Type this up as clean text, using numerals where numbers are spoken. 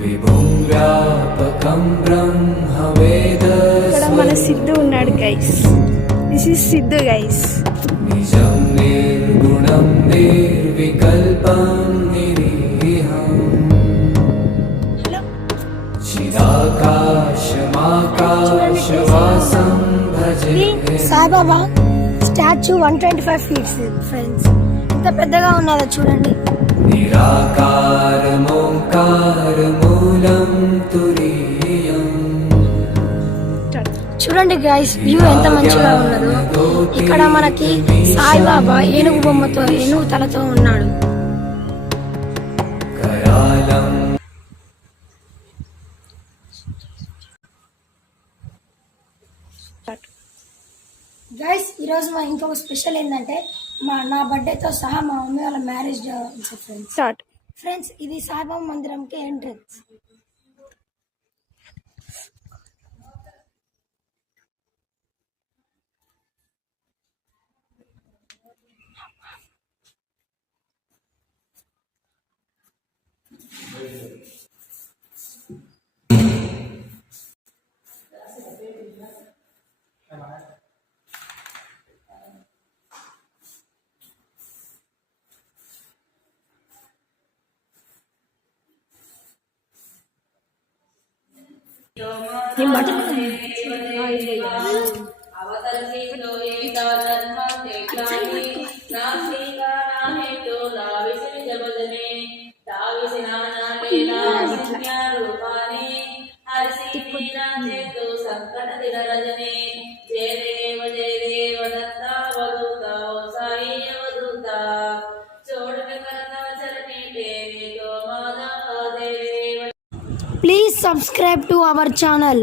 విభుం వ్యాపకం బ్రహ్మవేద ఇక్కడ మన సిద్ధు ఉన్నాడు guys. This is Siddhu guys. నిజం నిర్గుణం నిర్వికల్పం నిరీహం చిదాకాశమాకాశవాసం భజే. Saibaba statue 125 feet friends. ఎంత పెద్దగా ఉన్నదో చూడండి. నిరాకారమోంకారమూలం తురీయం. చూడండి గైస్, వ్యూ ఎంత మంచిగా ఉన్నదో. ఇక్కడ మనకి సాయిబాబా ఏనుగు బొమ్మతో, ఏనుగు తలతో ఉన్నాడు. గైస్, ఈరోజు మా ఇంకొక స్పెషల్ ఏంటంటే నా బర్త్డేతో సహా మా మమ్మీ వాళ్ళ మ్యారేజ్ ఫ్రెండ్స్. ఇది సాయిబాబా మందిరంకి entrance. Please subscribe to our channel.